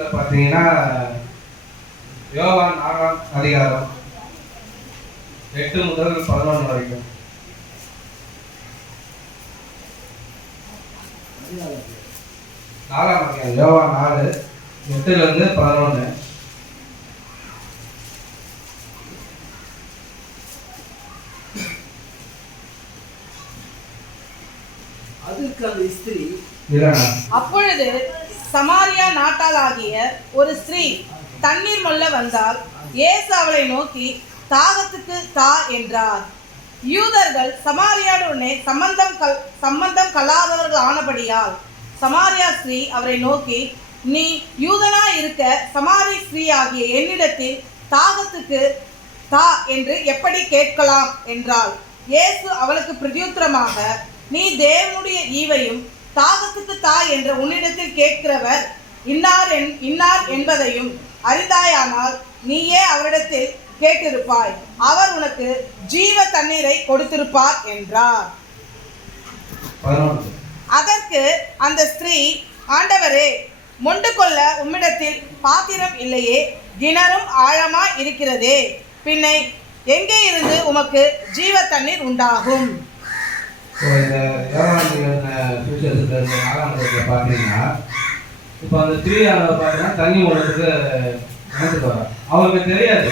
வசனத்தில் பார்த்தீங்கன்னா யோவான் 4ஆம் அதிகாரம் 8 முதல் 11 வரைக்கும். 4ஆம் அதிகாரம் யோவான் 4 8லிருந்து 11. அப்பொழுது சமாரியா நாட்டாளாகிய ஒரு ஸ்திரீ தண்ணீர் மொள்ள வந்தால் இயேசு அவளை நோக்கி தாகத்துக்கு தா என்றார். யூதர்கள் சமாரியாவுடனே சம்பந்தம் கல்லாதவர்கள் ஆனபடியால் சமாரியா ஸ்திரீ அவரை நோக்கி, நீ யூதனா இருக்க சமாரி ஸ்திரீ ஆகிய என்னிடத்தில் தாகத்துக்கு தா என்று எப்படி கேட்கலாம் என்றாள். இயேசு அவளுக்கு பிரதியுத்தரமாக, நீ தேவனுடைய ஈவையும் தாகத்துக்கு தா என்ற உன்னிடத்தில் கேட்கிறவர் இன்னார் என்பதையும் அறிந்தாயானால் நீயே அவரிடத்தில் கேட்டிருப்பாய், அவர் உனக்கு ஜீவ தண்ணீரை கொடுத்திருப்பார் என்றார். அதற்கு அந்த ஸ்திரீ, ஆண்டவரே, மொண்டு கொள்ள உம்மிடத்தில் பாத்திரம் இல்லையே, கிணறும் ஆழமா இருக்கிறதே, பின்னை எங்கே இருந்து உமக்கு ஜீவ தண்ணீர் உண்டாகும்? பார்த்தீங்கன்னா இப்போ அந்த ஸ்திரீயானவர் பார்த்தீங்கன்னா தண்ணி மூலத்துக்கு நினைச்சு போகிறார். அவருக்கு தெரியாது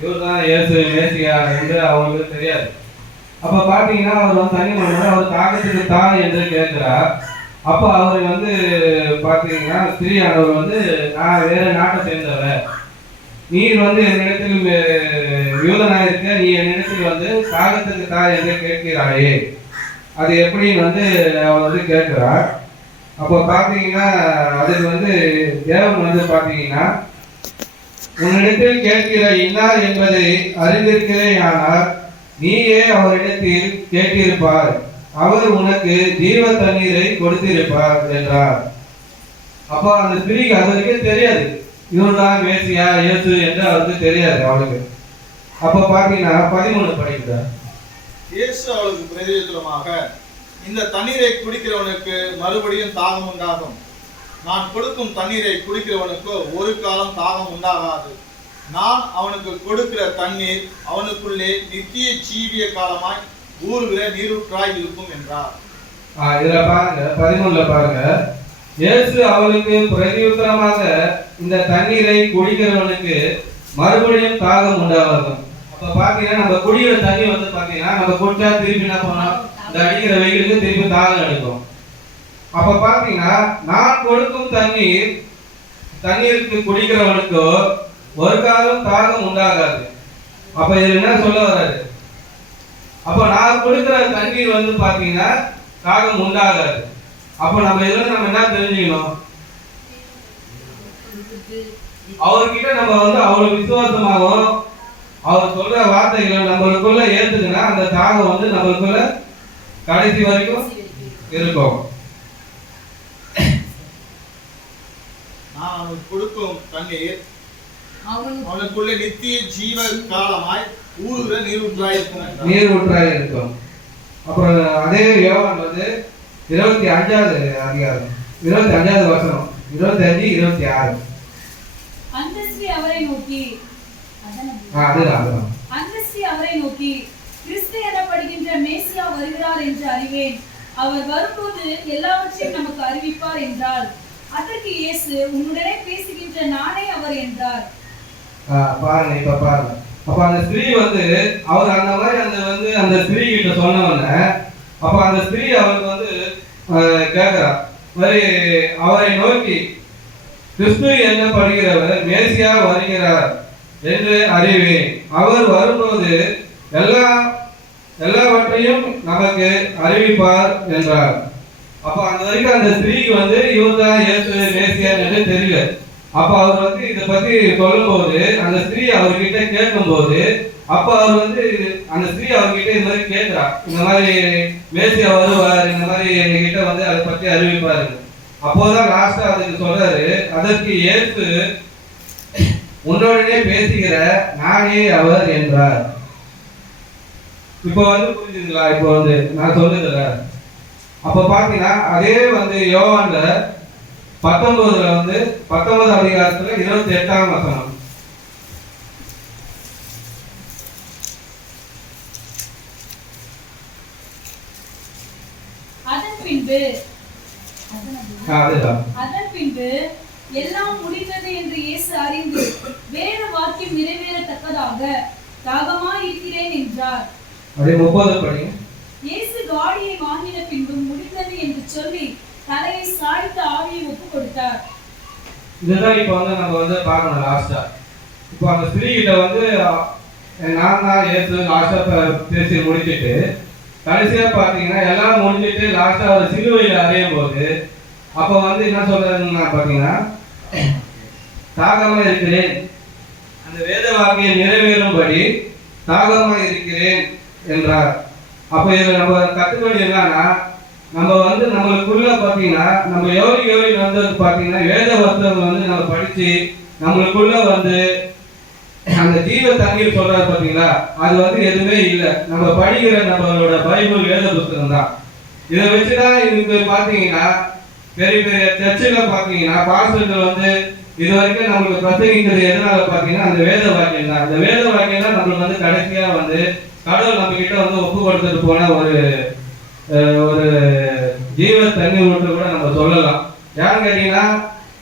இவர் தான் இயேசு மேசியா என்று அவங்களுக்கு தெரியாது. அப்போ பார்த்தீங்கன்னா அவர் வந்து தண்ணி மூலம் அவர் தாகத்துக்கு தா என்று கேட்கிறார். அப்போ அவர் வந்து பார்த்தீங்கன்னா ஸ்திரீயானவர் வந்து, நான் வேறு நாட்டை சேர்ந்தவர், நீர் வந்து என்னிடத்தில் யூதனாக இருக்க, நீ என்னிடத்தில் வந்து தாகத்துக்கு தா என்று கேட்கிறாயே, அது எப்படின்னு வந்து அவர் வந்து கேட்கிறார். அப்போ பார்த்தீங்கன்னா அதுக்கு வந்து தேவன் வந்து பார்த்தீங்கன்னா, உன்னிடத்தில் கேட்கிற இன்னார் என்பதை அறிந்திருக்கிறேன், ஆனால் நீயே அவரிடத்தில் கேட்டிருப்பார், அவர் உனக்கு ஜீவ தண்ணீரை கொடுத்திருப்பார் என்றார். அப்போ அந்த ஸ்திரீக்கு அது வரைக்கும் தெரியாது இவர் தான் மேசியா இயேசு என்று அவருக்கு தெரியாது அவளுக்கு. அப்போ பார்த்தீங்கன்னா 13 படிக்கிறார். இயேசு அவளுக்கு பிரதியுத்தரமாக, இந்த தண்ணீரை குடிக்கிறவனுக்கு மறுபடியும் தாகம் உண்டாகும். நான் கொடுக்கும் தண்ணீரை குடிக்கிறவனுக்கு ஒரு காலம் தாகம் உண்டாகாது. நான் அவனுக்கு கொடுக்கிற தண்ணீர் அவனுக்குள்ளே நித்திய ஜீவிய காலமாய் ஊறுகிற நீரூற்றாய் இருக்கும் என்றார். இதுல பாருங்க 13ல பாருங்க, இயேசு அவளுக்கு பிரதியுத்தரமாக, இந்த தண்ணீரை குடிக்கிறவனுக்கு மறுபடியும் தாகம் உண்டாகும். அப்ப பாத்தீங்கன்னா நம்ம குடிக்கிற தண்ணி வந்து பாத்தீங்கன்னா நம்ம குடிச்சா திருப்பி என்ன பண்ணோம், இந்த அடிக்கிற வெயிலுக்கு திருப்பி தாகம் எடுக்கும். அப்ப பாத்தீங்கன்னா நான் கொடுக்கும் தண்ணீருக்கு குடிக்கிறவனுக்கு ஒரு காலம் தாகம் உண்டாகாது. அப்ப இது என்ன சொல்ல வராது, அப்ப நான் கொடுக்கிற தண்ணீர் வந்து பாத்தீங்கன்னா தாகம் உண்டாகாது. அப்ப நம்ம இதுல நம்ம என்ன தெரிஞ்சுக்கணும், அவர்கிட்ட நம்ம வந்து அவ்வளவு விசுவாசமாகவும் அவர் சொல்ற வார்த்தைகளை நம்மளுக்குள்ள ஏத்துக்குன்னா அந்த தாகம் வந்து நம்மளுக்குள்ள கடைசி வரைக்கும் இருக்கும். நான் அவனுக்கு கொடுக்கும் தண்ணீர் அவனுக்குள்ள நித்திய ஜீவ காலமாய் ஊறுகிற நீரூற்றாய் இருக்கும். அப்புறம் அதே யோவான் வந்து 25வது அதிகாரம் 25வது வசனம் 25 26. அந்த ஸ்ரீ அவரை நோக்கி கிறிஸ்து எனப்படுகின்ற மேசியா வருகிறார் என்று அறிவேன், அவர் வரும்போது எல்லாவற்றையும் நமக்கு அறிவிப்பார் என்றார். அதற்கு இயேசு, உன்னுடனே பேசுகின்ற நானே அவர் என்றார். பாருங்க, இப்ப பாருங்க. அப்ப அந்த ஸ்திரீ வந்து அவர் அந்த மாதிரி அந்த ஸ்திரீ கிட்ட சொன்னவன, அப்ப அந்த ஸ்திரீ அவருக்கு வந்து கேட்கிறா, அவரை நோக்கி, கிறிஸ்து என்னப்படுகிறவர் மேசியா வருகிறார் என்று அறிவேன், அவர் வரும்போது எல்லாவற்றையும் நமக்கு அறிவிப்பார் என்றார். அப்ப அந்த வரைக்கும் அந்த ஸ்திரீக்கு வந்து இவர் தான் இயேசு மேசியா என்று தெரியல. அப்ப அவர் வந்து இதை பத்தி சொல்லும் போது அந்த ஸ்திரீ அவர்கிட்ட கேட்கும் போது, அப்ப அவர் வந்து அந்த ஸ்திரீ அவர்கிட்ட இந்த மாதிரி கேட்கிறா, இந்த மாதிரி மேசியா வருவார், இந்த மாதிரி எங்ககிட்ட வந்து அதை பத்தி அறிவிப்பாரு. அப்போதான் லாஸ்டா அதுக்கு சொல்றாரு, அதற்கு இயேசு, உன்னோடனே பேசுகிற நானே அவர் என்றார். இப்போ வந்து புரிஞ்சுங்களா? இப்போ வந்து நான் சொல்லுதுல, அப்ப பாத்தீங்கன்னா அதே வந்து யோவான்ல 19 வந்து 19 அதிகாரத்துல 28ஆம் வசனம். அதன் பின்பு எல்லாம் முடிந்தது என்று இயேசு அறிந்து வேத வாக்கியம் நிறைவேறத்தக்கதாக தாகமாய் இருக்கிறேன் என்றார். அப்படியே 30 படிங்க. இயேசு காடியை வாங்கின பின்பு முடிந்தது என்று சொல்லி தலையை சாய்த்து ஆவியை ஒப்புக் கொடுத்தார். இதுதான் இப்போ வந்து நம்ம வந்து பார்க்கணும் லாஸ்டா. இப்போ அந்த ஸ்திரீ கிட்ட வந்து நான் தான் இயேசு லாஸ்டா பேசி முடிச்சுட்டு கடைசியா பார்த்தீங்கன்னா எல்லாம் முடிஞ்சிட்டு லாஸ்டா அவர் சிலுவையில் அறையும் போது அப்போ வந்து என்ன சொல்றதுன்னா பார்த்தீங்கன்னா தாகமாக இருக்கிறேன், அந்த வேத வாக்கியம் நிறைவேறும்படி தாகமாக இருக்கிறேன் என்றார். அப்போ இதில் நம்ம கற்றுக்கொண்டு என்னன்னா நம்ம வந்து நம்மளுக்குள்ள பார்த்தீங்கன்னா நம்ம யோகி வந்து பார்த்தீங்கன்னா வேத வசனம் வந்து நம்ம படித்து நம்மளுக்குள்ள வந்து அந்த ஜீவ தண்ணீர் சொல்றாரு பார்த்தீங்களா, அது வந்து எதுவுமே இல்லை. நம்ம படிக்கிற நம்மளோட பைபிள் வேத புத்தகம் தான். இதை வச்சுதான் இங்க பார்த்தீங்கன்னா பெரிய பெரிய சர்ச்சில் பார்த்தீங்கன்னா பாஸ்டர்கள் வந்து இது வரைக்கும் நம்மளுக்கு பிரசங்கிக்கிறது எதனால பார்த்தீங்கன்னா அந்த வேத வாக்கியம் தான். அந்த வேத வாக்கியம் தான் நம்மளுக்கு வந்து கடைசியாக வந்து கடவுள் நம்ம கிட்ட வந்து ஒப்பு கொடுத்துட்டு போன ஒரு ஜீவ தண்ணீர் ஊற்று கூட நம்ம சொல்லலாம். யாருன்னு கேட்டீங்கன்னா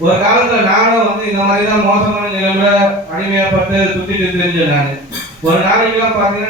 ஒரு காலத்துல நானும் வந்து இந்த மாதிரி தான் மோசமான நிலைமையில அடிமையாப்பட்டு சுத்திட்டு தெரிஞ்சேன். நான் ஒரு நாளைக்கெல்லாம் பார்த்தீங்கன்னா